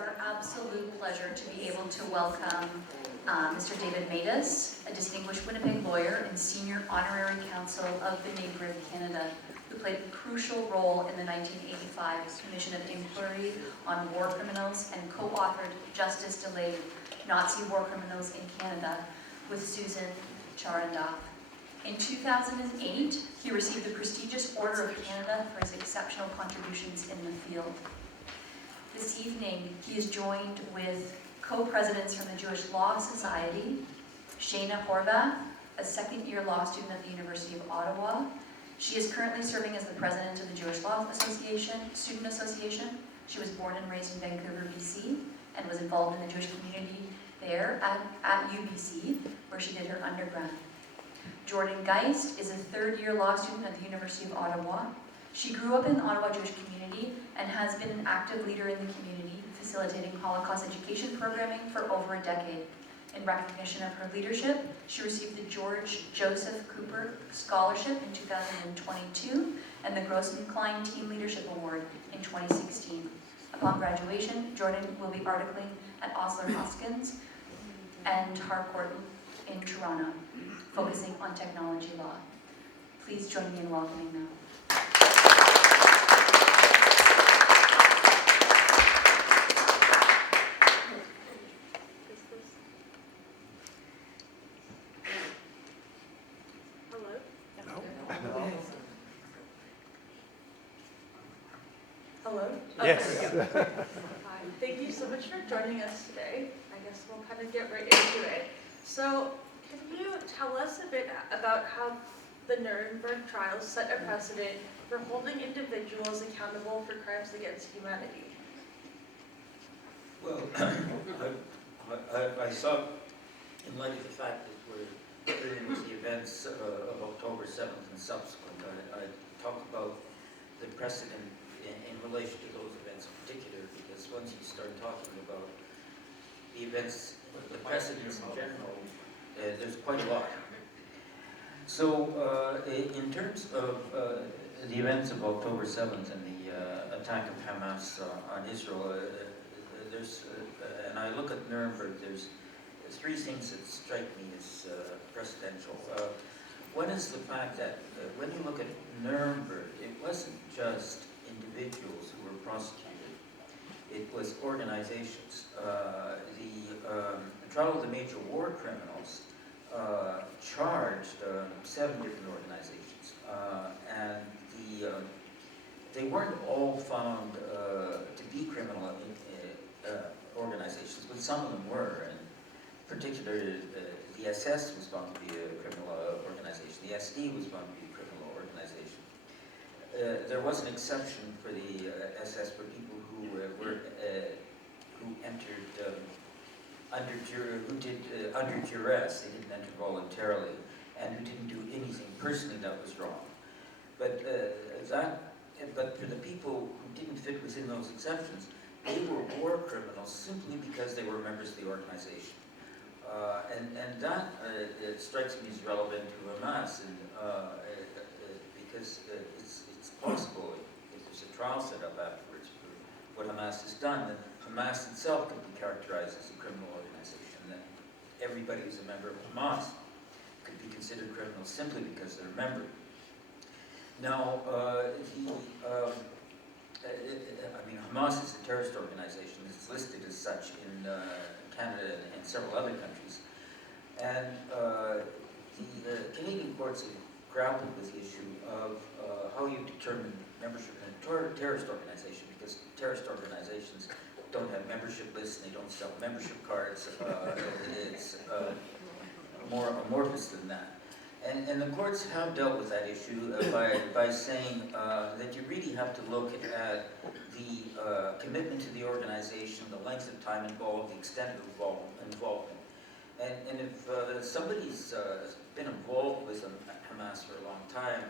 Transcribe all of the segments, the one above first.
our absolute pleasure to be able to welcome Mr. David Matus, a distinguished Winnipeg lawyer and senior honorary counsel of the neighborhood Canada, who played a crucial role in the 1985 Commission of Inquiry on War Criminals and co-authored Justice Delayed, Nazi War Criminals in Canada with Susan Charendorf. In 2008, he received the prestigious Order of Canada for his exceptional contributions in the field. This evening, he is joined with co-presidents from the Jewish Law Society, Shana Horvath, a second-year law student at the University of Ottawa. She is currently serving as the president of the Jewish Law Student Association. She was born and raised in Vancouver, BC, and was involved in the Jewish community there at UBC, where she did her undergrad. Jordan Geist is a third-year law student at the University of Ottawa. She grew up in the Ottawa Jewish community and has been an active leader in the community, facilitating Holocaust education programming for over a decade. In recognition of her leadership, she received the George Joseph Cooper Scholarship in 2022 and the Grossman Klein Team Leadership Award in 2016. Upon graduation, Jordan will be articling at Osler Hoskins and Harcourt in Toronto, focusing on technology law. Please join me in welcoming them. Hello? Yes. Hi. Thank you so much for joining us today. I guess we'll kind of get right into it. So, can you tell us a bit about how the Nuremberg Trials set a precedent for holding individuals accountable for crimes against humanity? Well, I saw, in light of the fact that we're dealing with the events of October 7th and subsequent, I talked about the precedent in relation to those events in particular, because once you start talking about the events, the precedents in general, there's quite a lot. So, in terms of the events of October 7th and the attack of Hamas on Israel, and I look at Nuremberg, there's three things that strike me as precedential. One is the fact that when you look at Nuremberg, it wasn't just individuals who were prosecuted, it was organizations. The trial of the major war criminals charged 7 different organizations, and they weren't all found to be criminal organizations, but some of them were. And particularly, the SS was found to be a criminal organization. The SD was found to be a criminal organization. There was an exception for the SS for people who entered under duress. They didn't enter voluntarily, and who didn't do anything personally that was wrong. But for the people who didn't fit within those exceptions, they were war criminals simply because they were members of the organization. And that strikes me as relevant to Hamas, because it's possible, if there's a trial set up afterwards for what Hamas has done, then Hamas itself could be characterized as a criminal organization, that everybody who's a member of Hamas could be considered criminals simply because they're a member. Now, Hamas is a terrorist organization. It's listed as such in Canada and several other countries. And the Canadian courts have grappled with the issue of how you determine membership in a terrorist organization, because terrorist organizations don't have membership lists, and they don't sell membership cards. It's more amorphous than that. And the courts have dealt with that issue by saying that you really have to look at the commitment to the organization, the length of time involved, the extent of involvement. And if somebody's been involved with Hamas for a long time,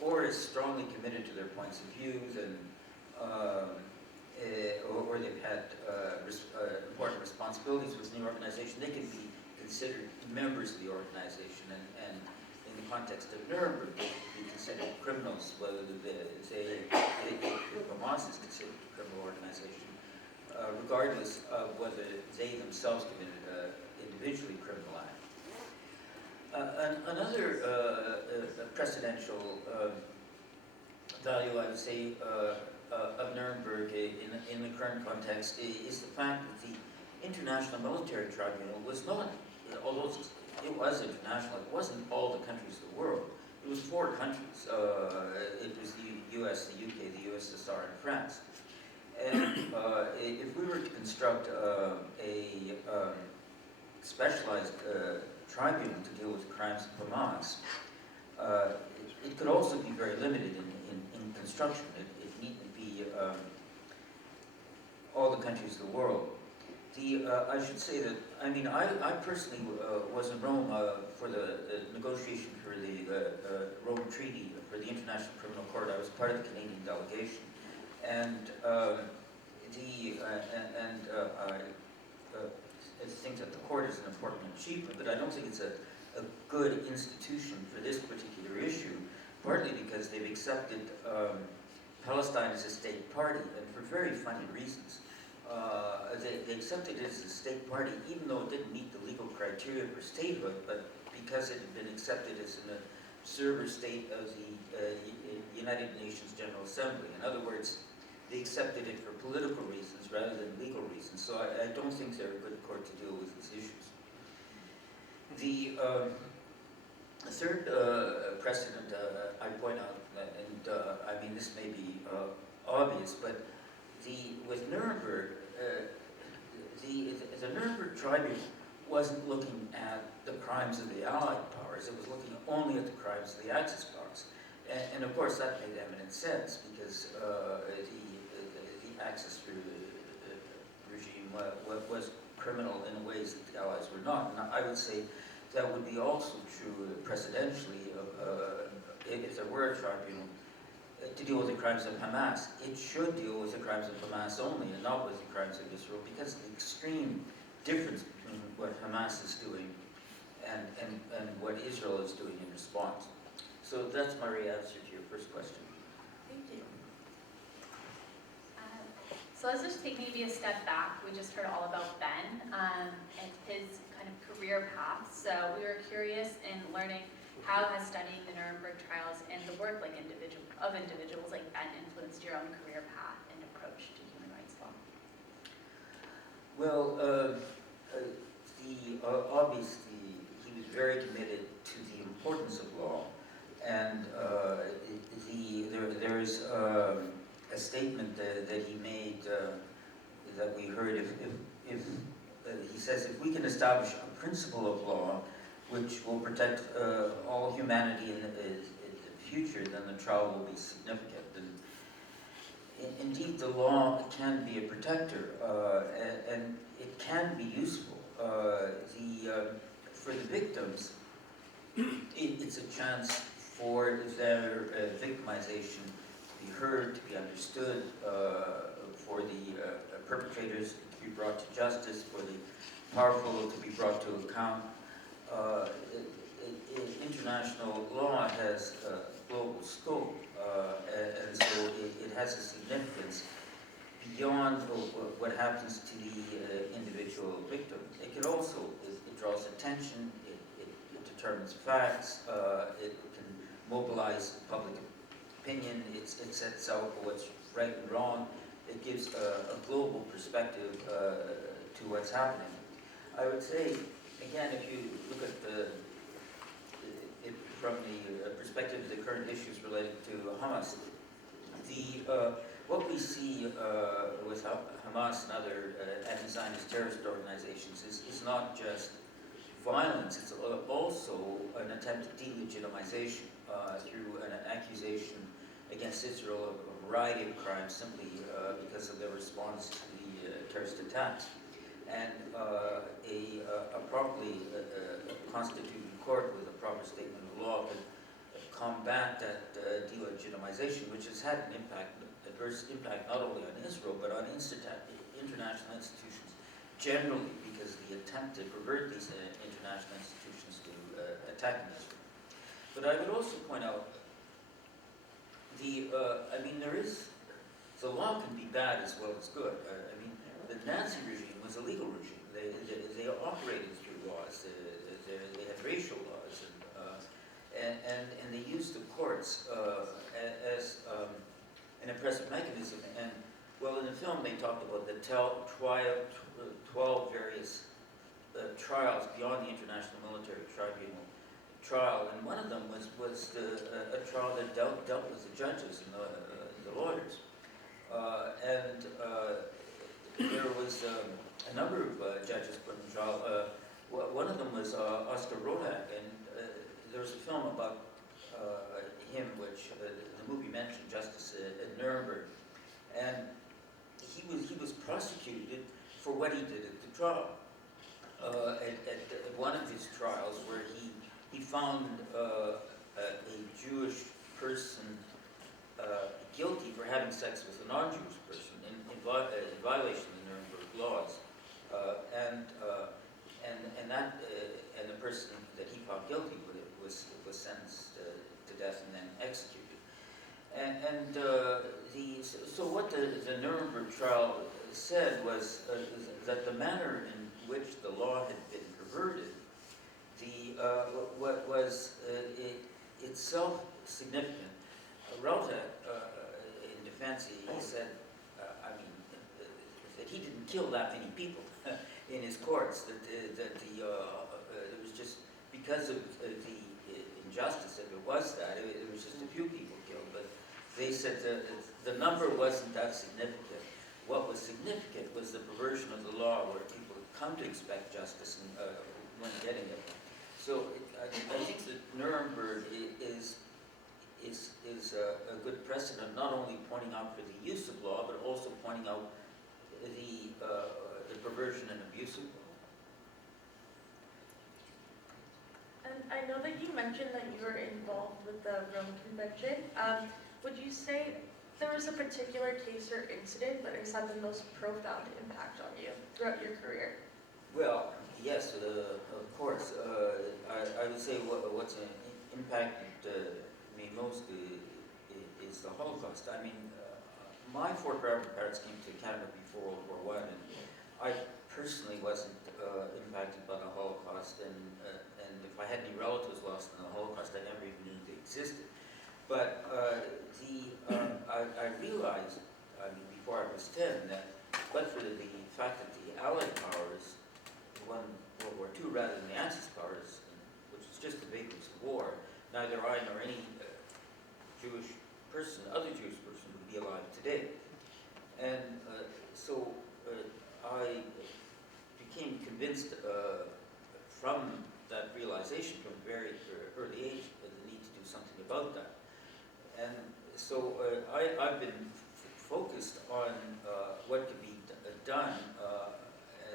or is strongly committed to their points of views, and or they've had important responsibilities within the organization, they can be considered members of the organization, and in the context of Nuremberg, they can be considered criminals, whether Hamas is considered a criminal organization, regardless of whether they themselves committed an individually criminal act. Another precedential value, I would say, of Nuremberg in the current context is the fact that the International Military Tribunal was not, although it was international, it wasn't all the countries of the world. It was 4 countries. It was the US, the UK, the USSR, and France. And if we were to construct a specialized tribunal to deal with crimes of Hamas, it could also be very limited in construction. It needn't be all the countries of the world. I should say that, I mean, I personally was in Rome for the negotiation for the Rome Treaty for the International Criminal Court. I was part of the Canadian delegation. And I think that the court is an important achievement, but I don't think it's a good institution for this particular issue, partly because they've accepted Palestine as a state party, and for very funny reasons. They accepted it as a state party, even though it didn't meet the legal criteria for statehood, but because it had been accepted as an observer state of the United Nations General Assembly. In other words, they accepted it for political reasons rather than legal reasons. So I don't think they're a good court to deal with these issues. The third precedent I point out, and I mean this may be obvious, but with Nuremberg, the Nuremberg Tribunal wasn't looking at the crimes of the Allied powers, it was looking only at the crimes of the Axis powers. And of course that made eminent sense, because the Axis regime was criminal in ways that the Allies were not. And I would say that would be also true precedentially if there were a tribunal to deal with the crimes of Hamas. It should deal with the crimes of Hamas only and not with the crimes of Israel, because of the extreme difference between what Hamas is doing and what Israel is doing in response. So that's my answer to your first question. Thank you. So let's just take maybe a step back. We just heard all about Ben and his kind of career path. So we were curious in learning how has studying the Nuremberg trials and the work like individuals like Ben influenced your own career path and approach to human rights law? Well, obviously he was very committed to the importance of law, and there's a statement that he made that we heard. If he says, if we can establish a principle of law which will protect all humanity in the future, then the trial will be significant. And indeed, the law can be a protector, and it can be useful. For the victims, it's a chance for their victimization to be heard, to be understood, for the perpetrators to be brought to justice, for the powerful to be brought to account. International law has global scope, and so it has a significance beyond what happens to the individual victim. It can also, it draws attention, it determines facts, it can mobilize public opinion, it sets out what's right and wrong, it gives a global perspective to what's happening. I would say, again, if you look at it from the perspective of the current issues related to Hamas, what we see with Hamas and other anti-Zionist terrorist organizations is not just violence, it's also an attempt at delegitimization through an accusation against Israel of a variety of crimes simply because of their response to the terrorist attacks. And a properly constituted court with a proper statement of law could combat that delegitimization, which has had an adverse impact not only on Israel, but on international institutions generally, because the attempt to pervert these international institutions to attacking Israel. But I would also point out, the law can be bad as well as good. The an oppressive mechanism. And well, in the film they talked about the 12 various trials beyond the International Military Tribunal trial, and one of them was a trial that dealt with the judges and the lawyers. There was a number of judges put in trial. One of them was Oscar Rodak, and there was a film about him, which the movie mentioned, Justice at Nuremberg, and he was prosecuted for what he did at the trial. At one of his trials, where he found a Jewish person guilty for having sex with a non-Jewish person in violation of the Nuremberg laws, and the person that he found guilty was sentenced to death and then executed. So what the Nuremberg trial said was that the manner in which the law had been perverted, what was itself significant. Rodak, in defense, he said, that he didn't kill that many people in his courts. That it was just because of the injustice that it was that it was just a few people killed. But they said that the number wasn't that significant. What was significant was the perversion of the law, where people come to expect justice and when getting it. So I think that Nuremberg is a good precedent, not only pointing out for the use of law, but also pointing out the perversion and abuse of law. And I know that you mentioned that you were involved with the Rome Convention. Would you say there was a particular case or incident that has had the most profound impact on you throughout your career? Well, yes, of course. I would say what's impacted me most is the Holocaust. I mean, my four grandparents came to Canada before World War I, and I personally wasn't impacted by the Holocaust, and if I had any relatives lost in the Holocaust, I never even knew they existed. But I realized, before I was 10, that but for the fact that the Allied powers won World War II rather than the Axis powers, which was just the vagaries of war, neither I nor any other Jewish person would be alive today. And so I became convinced from that realization from a very early age of the need to do something about that. And so I've been focused on what could be done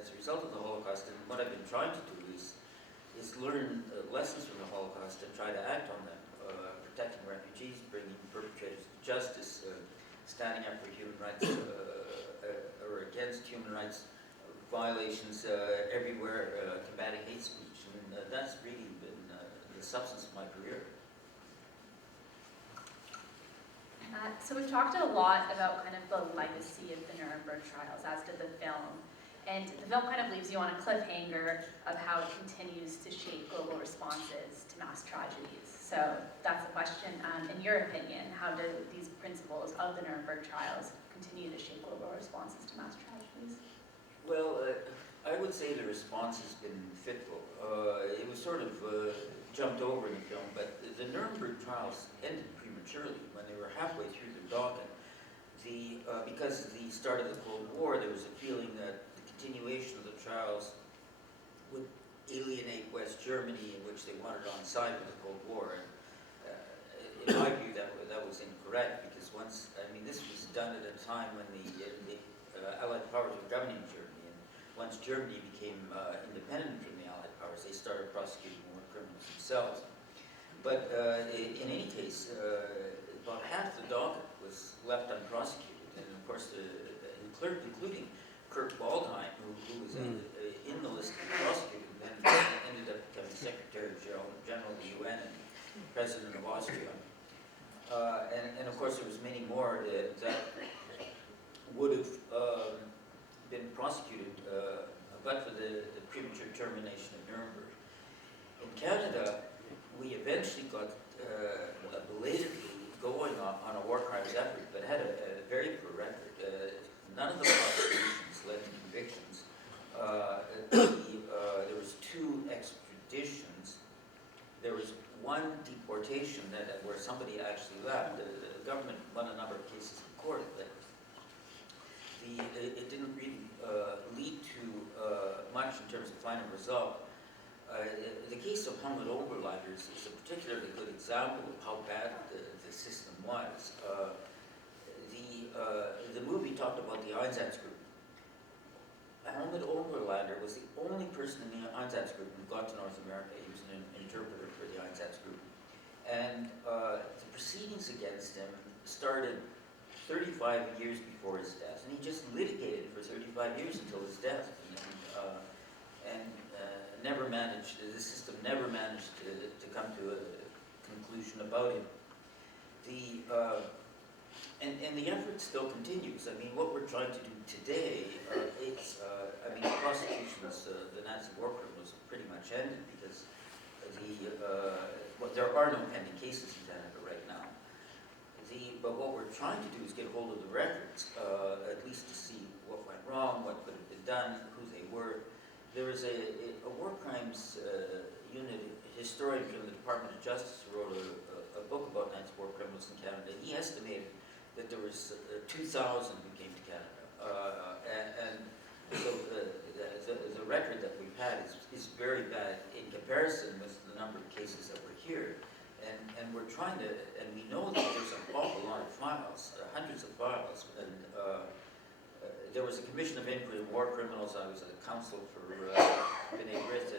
as a result of the Holocaust, and what I've been trying to do is learn lessons from the Holocaust and try to act on them, protecting refugees, bringing perpetrators to justice, standing up for human rights or against human rights violations everywhere, combating hate speech, and that's really been the substance of my career. So we've talked a lot about kind of the legacy of the Nuremberg trials, as did the film. And the film kind of leaves you on a cliffhanger of how it continues to shape global responses to mass tragedies. So that's the question. In your opinion, how do these principles of the Nuremberg trials continue to shape global responses to mass tragedies? Well, I would say the response has been fitful. It was sort of jumped over in the film, but the Nuremberg trials ended prematurely when they were halfway through the docket. Because of the start of the Cold War, there was a feeling that the continuation of the trials would alienate West Germany, in which they wanted on side with the Cold War. And in my view, that was incorrect, because this was done at a time when the Allied powers were governing Germany, and once Germany became independent from the Allied powers, they started prosecuting war criminals themselves. But in any case, about half the docket was left unprosecuted, and of course, including Kurt Waldheim, who was in the list of prosecuted, and then ended up becoming Secretary General of the UN and President of Austria. And of course, there was many more that would have been prosecuted, but for the premature termination of Nuremberg. In Canada, we eventually got belatedly going on a war crimes effort, but had a very poor record. None of the prosecutions led to convictions. There was 2 extraditions. There was 1 deportation where somebody actually left. The government won a number of cases in court, but it didn't really lead to much in terms of final result. The case of Helmut Oberleiter is a particularly good example of how bad the system was. The movie talked about the Einsatzgruppe. Helmut Oberleiter was the only person in the Einsatzgruppe who got to North America. He was an interpreter for the Einsatzgruppe. And the proceedings against him started 35 years before his death. And he just litigated for 35 years until his death. And never managed, the system never managed to come to a conclusion about him. And the effort still continues. I mean, what we're trying to do today, the prosecutions, the Nazi war criminals have pretty much ended because there are no pending cases in Canada right now. But what we're trying to do is get hold of the records, at least to see what went wrong, what could have been done, who they were. There was a war crimes unit historian from the Department of Justice who wrote a book about Nazi war criminals in Canada. And he estimated that there was 2,000 who came to Canada. And so the record that we've had is very bad in comparison with the number of cases that were here. And we're trying to, and we know that there's an awful lot of files, hundreds of files. And there was a commission of inquiry of war criminals. I was a counsel for B'nai B'rith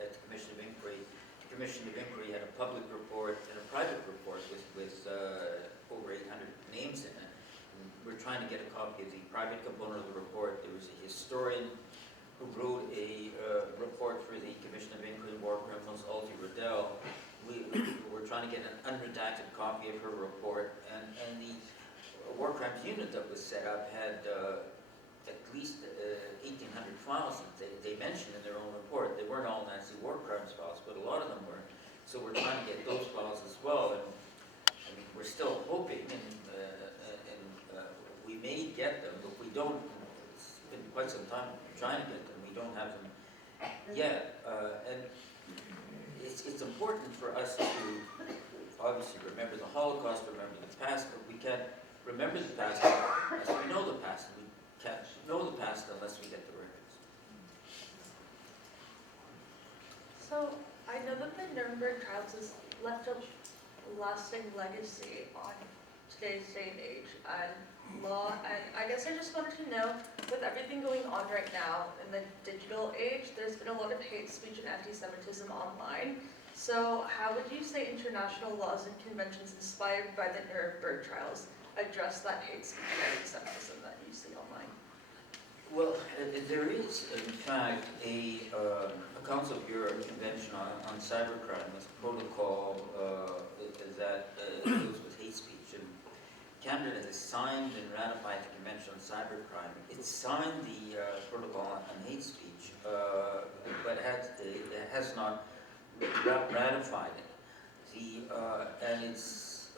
at the commission of inquiry. The commission of inquiry had a public report and a private report with over 800 names in it. And we're trying to get a copy of the private component of the report. There was a historian who wrote a report for the commission of inquiry of war criminals, Alti Riddell. We were trying to get an unredacted copy of her report, and the war crimes unit that was set up had at least 1,800 files that they mentioned in their own report. They weren't all Nazi war crimes files, but a lot of them were. So we're trying to get those files as well. And I mean, we're still hoping, and we may get them, but we don't. It's been quite some time trying to get them. We don't have them yet, and it's important for us to obviously remember the Holocaust, remember the past, but we can't remember the past as we know the past. We can't know the past unless we get the records. So I know that the Nuremberg Trials has left a lasting legacy on today's day and age and law, and I guess I just wanted to know, with everything going on right now in the digital age, there's been a lot of hate speech and anti-Semitism online. So how would you say international laws and conventions inspired by the Nuremberg Trials address that hate speech and anti-Semitism that you see online? Well, there is, in fact, a Council of Europe Convention on Cybercrime with a protocol that deals with hate speech. And Canada has signed and ratified the Convention on Cybercrime. It's signed the protocol on hate speech, but it has not ratified it. And it's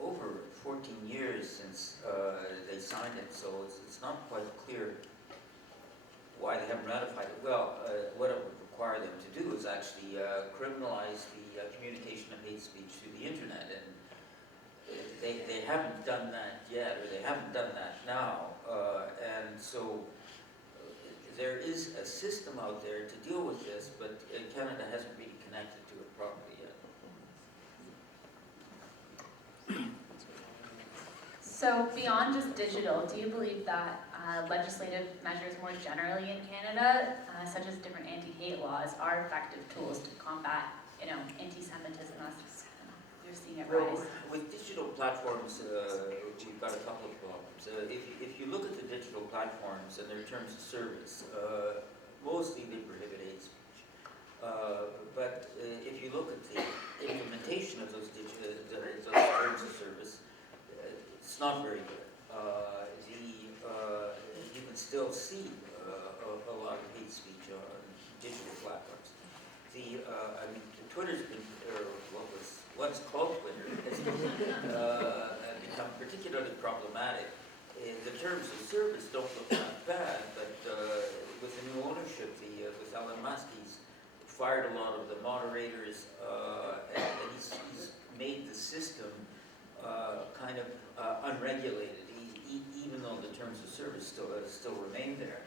over 14 years since they signed it, so it's not quite clear why they haven't ratified it. Well, what it would require them to do is actually criminalize the communication of hate speech through the internet, and they haven't done that yet, or they haven't done that now, and so there is a system out there to deal with this, but Canada hasn't really connected to it properly yet. So beyond just digital, do you believe that legislative measures more generally in Canada, such as different anti-hate laws, are effective tools to combat, anti-Semitism as you're seeing it rise? Well, with digital platforms, we've got a couple of problems. If you look at the digital platforms and their terms of service, mostly they prohibit hate speech. But if you look at the implementation of those terms of service, it's not very good. You can still see a lot of hate speech on digital platforms. Twitter's been, or what was what's called Twitter has become particularly problematic. The terms of service don't look that bad, but with the new ownership, with Elon Musk, he's fired a lot of the moderators, and he's made the system kind of unregulated, even though the terms of service still remain there.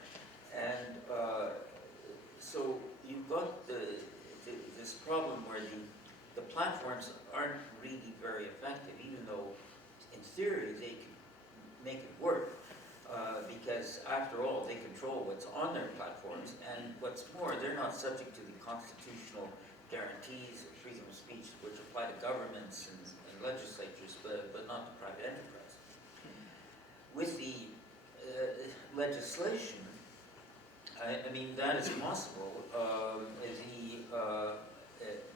And so you've got this problem where the platforms aren't really very effective, even though in theory they could make it work, because after all they control what's on their platforms, and what's more, they're not subject to the constitutional guarantees of freedom of speech which apply to governments and legislatures, but not to private enterprise. With the legislation, I mean, that is possible,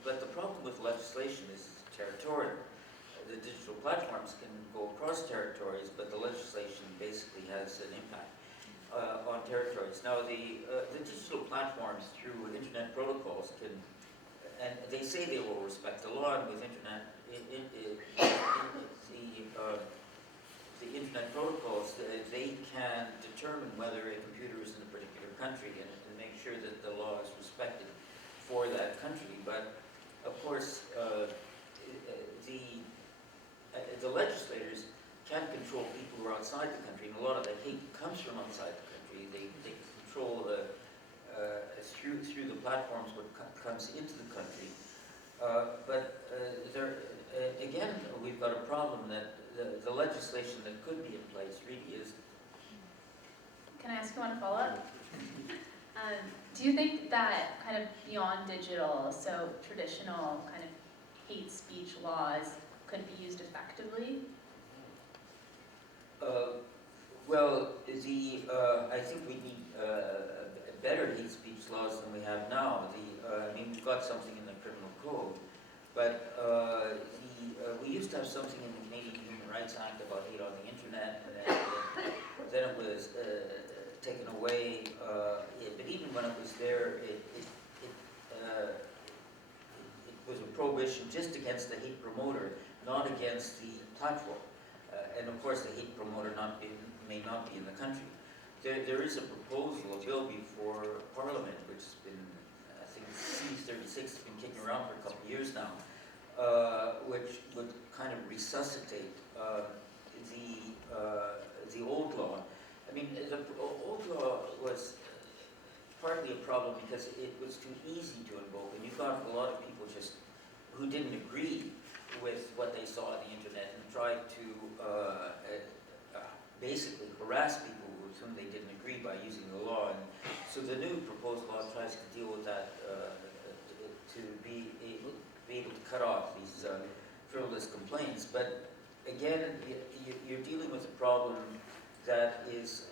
but the problem with legislation is it's territorial. The digital platforms can go across territories, but the legislation basically has an impact on territories. Now, the digital platforms through internet protocols can, and they say they will respect the law, and with internet, the internet protocols, they can determine whether a computer is in a particular country and make sure that the law is respected for that country. But of course, the legislators can't control people who are outside the country, and a lot of the hate comes from outside the country. They control through the platforms what comes into the country. But again, we've got a problem that the legislation that could be in place really is. Can I ask you one follow-up? Do you think that kind of beyond digital, so traditional kind of hate speech laws could be used effectively? Well, I think we need better hate speech laws than we have now. I mean, we've got something in the criminal code, but we used to have something in the Canadian Human Rights Act about hate on the internet, and then it was taken away. But even when it was there, it was a prohibition just against the hate promoter, not against the platform. And of course, the hate promoter may not be in the country. There is a proposal, a bill before Parliament, which has been, I think, C-36 has been kicking around for a couple of years now, which would kind of resuscitate the old law. I mean, the old law was partly a problem because it was too easy to invoke, and you got a lot of people just who didn't agree with what they saw on the internet and tried to basically harass people with whom they didn't agree by using the law. And so the new proposed law tries to deal with that, to be able to cut off these frivolous complaints. But again, you're dealing with a problem that is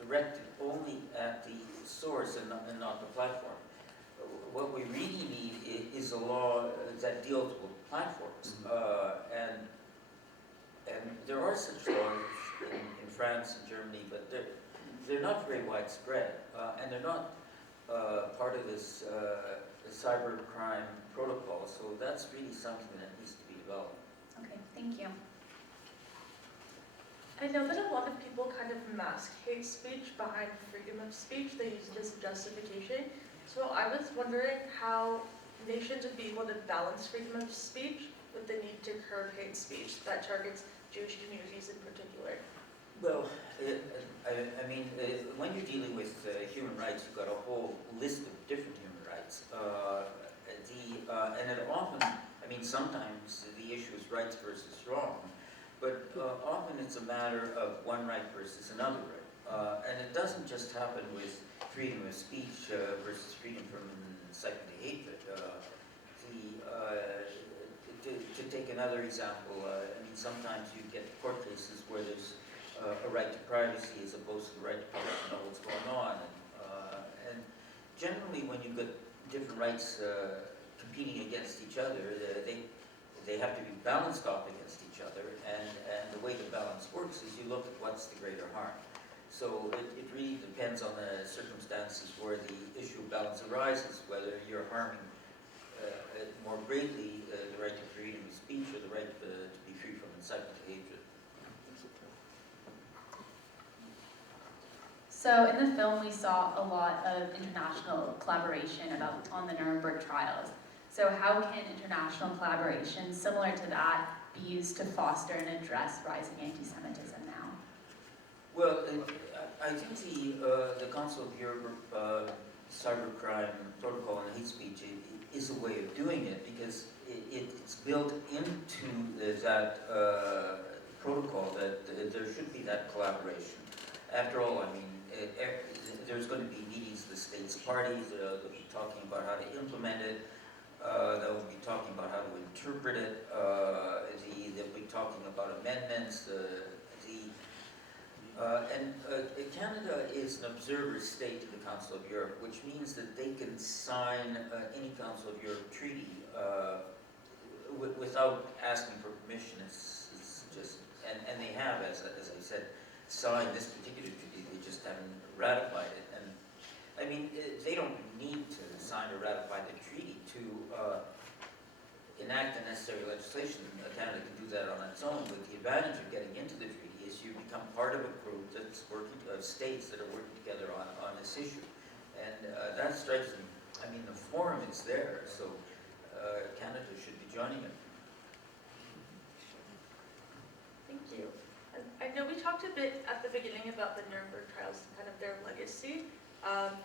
directed only at the source and not the platform. What we really need is a law that deals with platforms, and there are such laws in France and Germany, but they're not very widespread, and they're not part of this cyber crime protocol. So that's really something that needs to be developed. Okay, thank you. I know that a lot of people kind of mask hate speech behind freedom of speech. They use it as a justification. So I was wondering how nations would be able to balance freedom of speech with the need to curb hate speech that targets Jewish communities in particular. Well, I mean, when you're dealing with human rights, you've got a whole list of different human rights. And it often, I mean, sometimes the issue is rights versus wrong, but often it's a matter of one right versus another right. And it doesn't just happen with freedom of speech versus freedom from inciting to hatred. To take another example, I mean, sometimes you get court cases where there's a right to privacy as opposed to the right to public to know what's going on. And generally, when you've got different rights competing against each other, they have to be balanced off against each other. And the way the balance works is you look at what's the greater harm. So it really depends on the circumstances where the issue of balance arises, whether you're harming more greatly, the right to freedom of speech or the right to be free from incitement to hatred. So in the film, we saw a lot of international collaboration on the Nuremberg Trials. So how can international collaboration similar to that be used to foster and address rising anti-Semitism now? Well, I think the Council of Europe cybercrime protocol on hate speech is a way of doing it, because it's built into that protocol that there should be that collaboration. After all, I mean, there's going to be meetings with the states parties. They'll be talking about how to implement it. They'll be talking about how to interpret it. They'll be talking about amendments. Canada is an observer state to the Council of Europe, which means that they can sign any Council of Europe treaty without asking for permission. It's just, and they have, as I said, signed this particular treaty. They just haven't ratified it. And I mean, they don't need to sign or ratify the treaty to enact the necessary legislation. Canada can do that on its own. But the advantage of getting into the treaty is you become part of a group that's working, states that are working together on this issue. And that strikes me. I mean, the forum is there, so Canada should be joining it. Thank you. And I know we talked a bit at the beginning about the Nuremberg Trials and kind of their legacy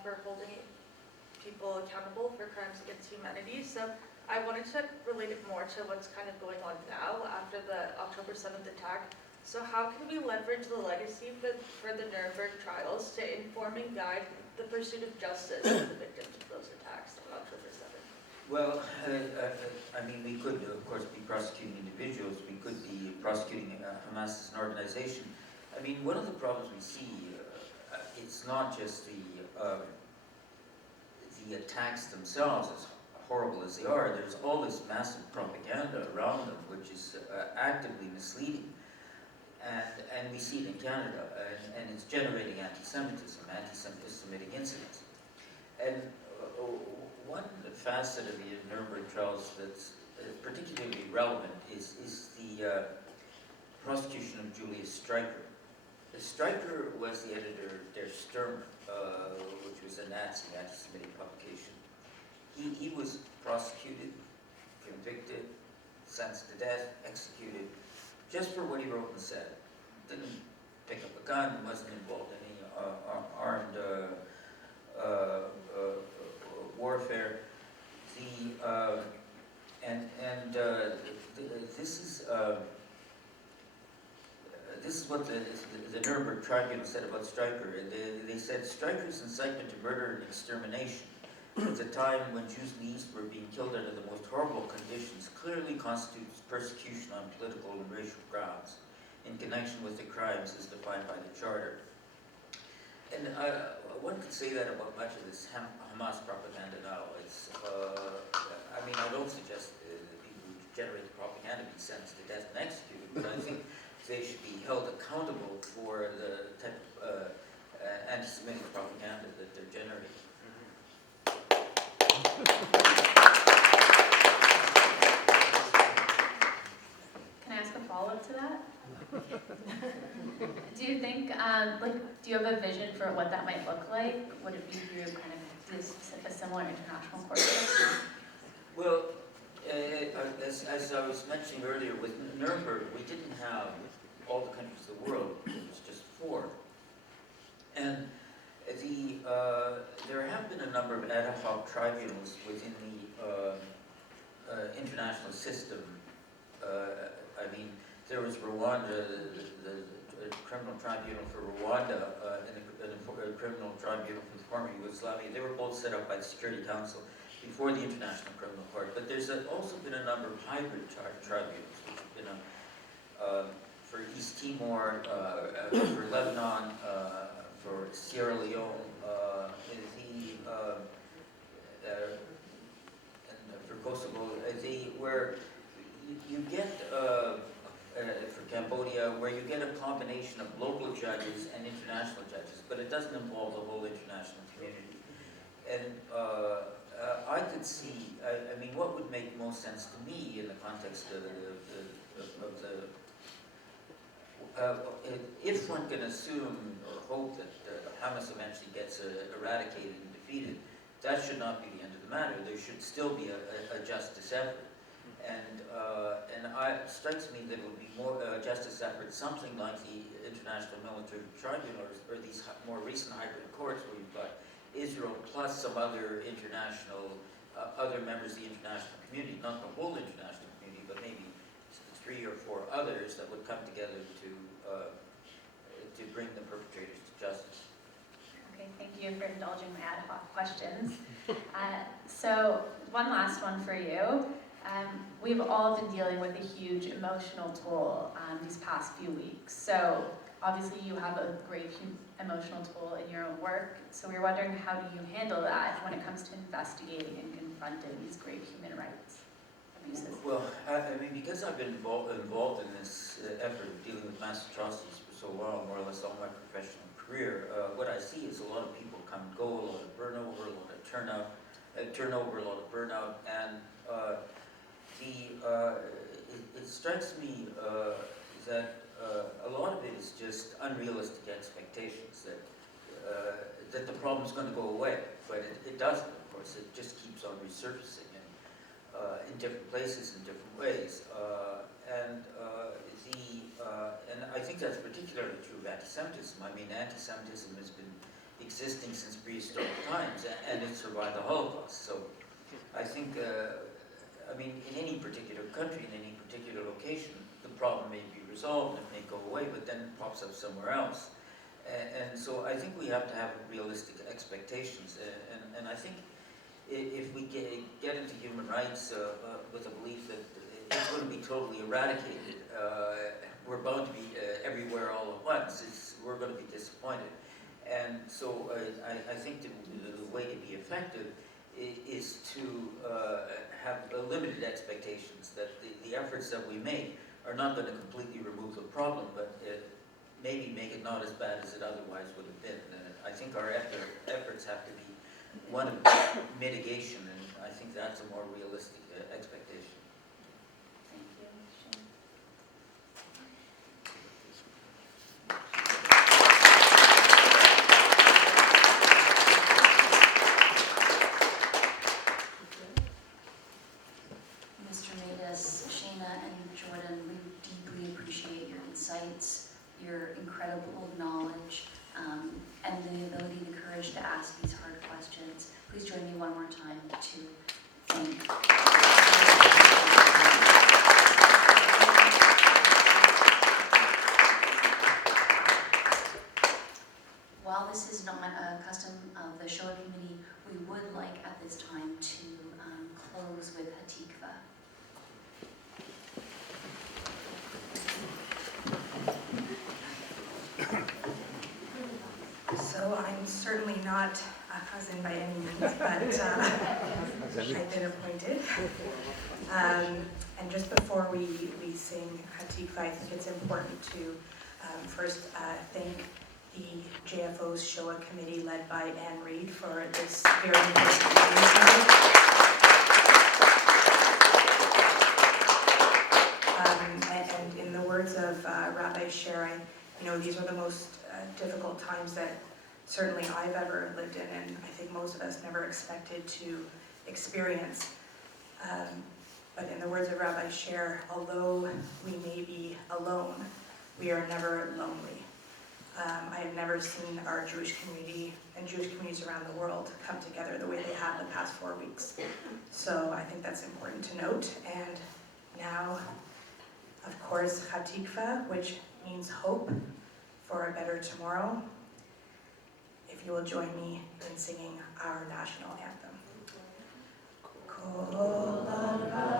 for holding people accountable for crimes against humanity. So I wanted to relate it more to what's kind of going on now after the October 7th attack. So how can we leverage the legacy for the Nuremberg Trials to inform and guide the pursuit of justice for the victims of those attacks on October 7th? Well, I mean, we could, of course, be prosecuting individuals. We could be prosecuting Hamas as an organization. I mean, one of the problems we see, it's not just the attacks themselves, as horrible as they are. There's all this massive propaganda around them, which is actively misleading. And we see it in Canada, and it's generating anti-Semitism, anti-Semitic incidents. And one facet of the Nuremberg Trials that's particularly relevant is the prosecution of Julius Streicher. Streicher was the editor of Der Stürmer, which was a Nazi anti-Semitic publication. He was prosecuted, convicted, sentenced to death, executed, just for what he wrote and said. Didn't pick up a gun, wasn't involved in any armed warfare. This is what the Nuremberg Tribunal said about Streicher. They said Streicher's incitement to murder and extermination at a time when Jews in the East were being killed under the most horrible conditions clearly constitutes persecution on political and racial grounds in connection with the crimes as defined by the Charter. And one could say that about much of this Hamas propaganda now. It's, I mean, I don't suggest that people who generate the propaganda be sentenced to death and executed, but I think they should be held accountable for the type of anti-Semitic propaganda that they're generating. Can I ask a follow-up to that? Do you think, do you have a vision for what that might look like? Would it be through kind of a similar international court case? Well, as I was mentioning earlier, with Nuremberg, we didn't have all the countries of the world. It was just 4. And there have been a number of ad hoc tribunals within the international system. I mean, there was Rwanda, the criminal tribunal for Rwanda, and a criminal tribunal for the former Yugoslavia. They were both set up by the Security Council before the International Criminal Court. But there's also been a number of hybrid tribunals, which have been for East Timor, for Lebanon, for Sierra Leone, and for Kosovo, where you get, for Cambodia, where you get a combination of local judges and international judges, but it doesn't involve the whole international community. And I could see, I mean, what would make most sense to me in the context of if one can assume or hope that Hamas eventually gets eradicated and defeated, that should not be the end of the matter. There should still be a justice effort. And it strikes me that it would be more justice effort, something like the International Military Tribunal or these more recent hybrid courts where you've got Israel plus some other international, other members of the international community, not the whole international community, but maybe 3 or 4 others that would come together to bring the perpetrators to justice. Okay, thank you for indulging my ad hoc questions. So one last one for you. We've all been dealing with a huge emotional toll these past few weeks. So obviously you have a great emotional toll in your own work. So we're wondering, how do you handle that when it comes to investigating and confronting these grave human rights abuses? Well, I mean, because I've been involved in this effort of dealing with mass atrocities for so long, more or less all my professional career, what I see is a lot of people come and go, a lot of turnover, a lot of burnout, and it strikes me that a lot of it is just unrealistic expectations that the problem's going to go away, but it doesn't. Of course, it just keeps on resurfacing in different places in different ways, and I think that's particularly true of anti-Semitism. I mean, anti-Semitism has been existing since prehistoric times, and it survived the Holocaust. So, I think. I mean, in any particular country, in any particular location, the problem may be resolved, it may go away, but then it pops up somewhere else. And so I think we have to have realistic expectations. And I think if we get into human rights with a belief that it's going to be totally eradicated, we're bound to be everywhere all at once. We're going to be disappointed. And so I think the way to be effective is to have limited expectations that the efforts that we make are not going to completely remove the problem, but maybe make it not as bad as it otherwise would have been. I think our efforts have to be one of mitigation, and I think that's a more realistic expectation. Thank you, Shane. Mr. Matus, Shayna, and Jordan, we deeply appreciate your insights, your incredible knowledge, and the ability, the courage to ask these hard questions. Please join me one more time to thank. While this is not a custom of the Shoah committee, we would like at this time to close with Hatikva. So I'm certainly not a cousin by any means, but I've been appointed. And just before we sing Hatikva, I think it's important to first thank the JFO's Shoah committee led by Anne Reid for this very important meeting tonight. And in the words of Rabbi Sher, these are the most difficult times that certainly I've ever lived in, and I think most of us never expected to experience. But in the words of Rabbi Sher, although we may be alone, we are never lonely. I have never seen our Jewish community and Jewish communities around the world come together the way they have the past 4 weeks. So I think that's important to note. And now, of course, Hatikva, which means hope for a better tomorrow. If you will join me in singing our national anthem. Kol ha-leva,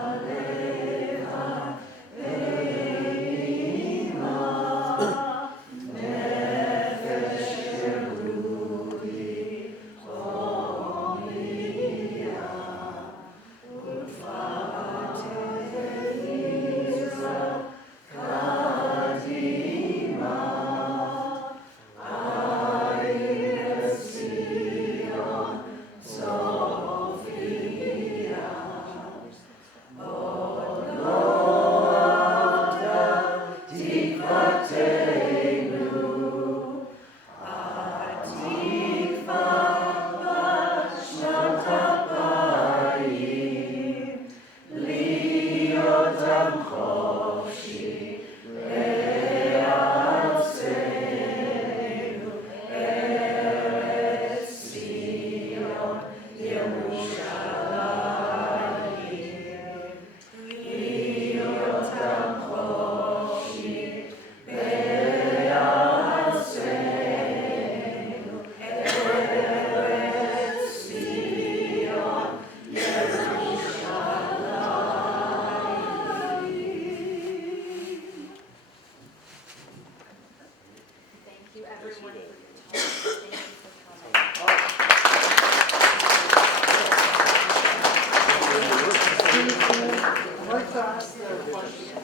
so ask their questions.